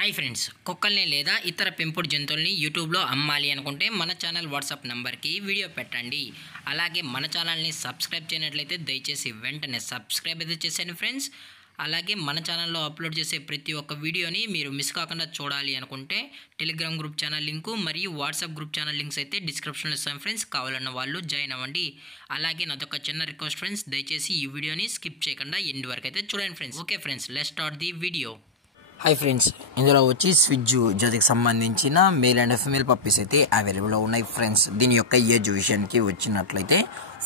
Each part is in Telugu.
హాయ్ ఫ్రెండ్స్, కుక్కల్ని లేదా ఇతర పెంపుడు జంతువుల్ని యూట్యూబ్లో అమ్మాలి అనుకుంటే మన ఛానల్ వాట్సాప్ నెంబర్కి వీడియో పెట్టండి. అలాగే మన ఛానల్ని సబ్స్క్రైబ్ చేయనట్లయితే దయచేసి వెంటనే సబ్స్క్రైబ్ అయితే చేసేయండి ఫ్రెండ్స్. అలాగే మన ఛానల్లో అప్లోడ్ చేసే ప్రతి ఒక్క వీడియోని మీరు మిస్ కాకుండా చూడాలి అనుకుంటే టెలిగ్రామ్ గ్రూప్ ఛానల్ లింకు మరియు వాట్సాప్ గ్రూప్ ఛానల్ లింక్స్ అయితే డిస్క్రిప్షన్లో ఇస్తాను ఫ్రెండ్స్. కావాలన్న వాళ్ళు జాయిన్ అవ్వండి. అలాగే నాదొక చిన్న రిక్వెస్ట్ ఫ్రెండ్స్, దయచేసి ఈ వీడియోని స్కిప్ చేయకుండా ఎండ్ వరకు అయితే చూడండి friends. Okay friends, let's start the video. Hi friends, ఇందులో వచ్చి స్విజ్జు జాతికి సంబంధించిన మేల్ అండ్ ఫీమేల్ పప్పీస్ అయితే అవైలబుల్లో ఉన్నాయి ఫ్రెండ్స్. దీని యొక్క ఏజ్ విషయానికి వచ్చినట్లయితే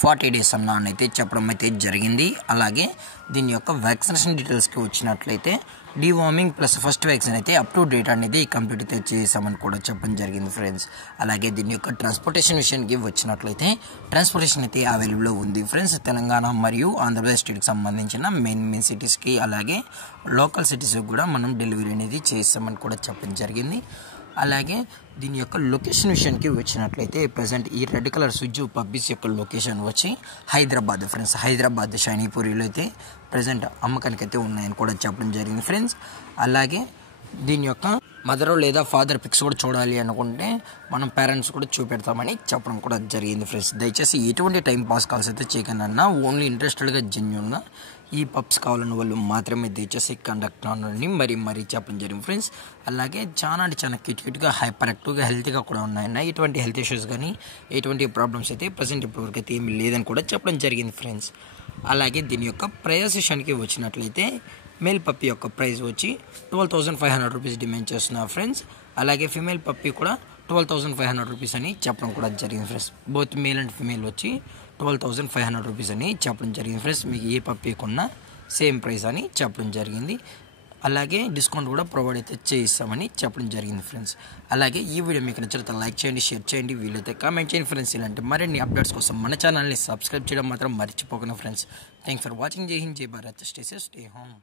40 days అయితే చెప్పడం అయితే జరిగింది. అలాగే దీని యొక్క వ్యాక్సినేషన్ డీటెయిల్స్కి వచ్చినట్లయితే డీవార్మింగ్ ప్లస్ ఫస్ట్ వ్యాక్సిన్ అయితే అప్ టు డేట్ అనేది కంప్లీట్ అయితే చేసామని కూడా చెప్పడం జరిగింది ఫ్రెండ్స్. అలాగే దీని యొక్క ట్రాన్స్పోర్టేషన్ విషయానికి వచ్చినట్లయితే ట్రాన్స్పోర్టేషన్ అయితే అవైలబుల్లో ఉంది ఫ్రెండ్స్. తెలంగాణ మరియు ఆంధ్రప్రదేశ్ స్టేట్కి సంబంధించిన మెయిన్ సిటీస్కి అలాగే లోకల్ సిటీస్కి కూడా మనం డెలివరీ అనేది చేస్తామని కూడా చెప్పడం జరిగింది. అలాగే దీని యొక్క లొకేషన్ విషయానికి వచ్చినట్లయితే ప్రజెంట్ ఈ రెడ్ కలర్ స్విజ్జు పప్పీస్ యొక్క లొకేషన్ వచ్చి హైదరాబాద్ ఫ్రెండ్స్. హైదరాబాద్ షైనీపూరిలో అయితే ప్రజెంట్ అమ్మకానికి అయితే ఉన్నాయని కూడా చెప్పడం జరిగింది ఫ్రెండ్స్. అలాగే దీని యొక్క మదర్ లేదా ఫాదర్ పిక్స్ కూడా చూడాలి అనుకుంటే మనం పేరెంట్స్ కూడా చూపెడతామని చెప్పడం కూడా జరిగింది ఫ్రెండ్స్. దయచేసి ఎటువంటి టైం పాస్ కాల్స్ అయితే చేయకుండా ఓన్లీ ఇంట్రెస్టెడ్గా జెన్యూన్గా ఈ పప్స్ కావాలన్న వాళ్ళు మాత్రమే దయచేసి కండక్ట్ అవ్వాలని మరీ చెప్పడం జరిగింది ఫ్రెండ్స్. అలాగే చాలా క్యూట్గా హైపర్ యాక్టివ్గా హెల్తీగా కూడా ఉన్నాయన్న ఎటువంటి హెల్త్ ఇష్యూస్ కానీ ఎటువంటి ప్రాబ్లమ్స్ అయితే ప్రజెంట్ ఇప్పటివరకు అయితే ఏమి లేదని కూడా చెప్పడం జరిగింది ఫ్రెండ్స్. అలాగే దీని యొక్క ప్రైస్ విషయానికి వచ్చినట్లయితే మేల్ పప్పీ యొక్క ప్రైస్ వచ్చి 12,500 రూపీస్ డిమాండ్ చేస్తున్నారు ఫ్రెండ్స్. అలాగే ఫీమేల్ పప్పీ కూడా 12,500 రూపీస్ అని చెప్పడం కూడా జరిగింది friends. Both male and female వచ్చి 12,500 రూపీస్ అని చెప్పడం జరిగింది ఫ్రెండ్స్. మీకు ఏ పప్పీ కొన్నా సేమ్ ప్రైస్ అని చెప్పడం జరిగింది. అలాగే డిస్కౌంట్ కూడా ప్రొవైడ్ అయితే చేయిస్తామని చెప్పడం జరిగింది ఫ్రెండ్స్. అలాగే ఈ వీడియో మీకు నచ్చితే లైక్ చేయండి, షేర్ చేయండి, వీలైతే కామెంట్ చేయండి ఫ్రెండ్స్. ఇలాంటి మరిన్ని అప్డేట్స్ కోసం మన ఛానల్ని సబ్స్క్రైబ్ చేయడం మాత్రం మర్చిపోకండి ఫ్రెండ్స్. Thanks for watching. జై హింద్, జై Bharat, stay safe, stay home.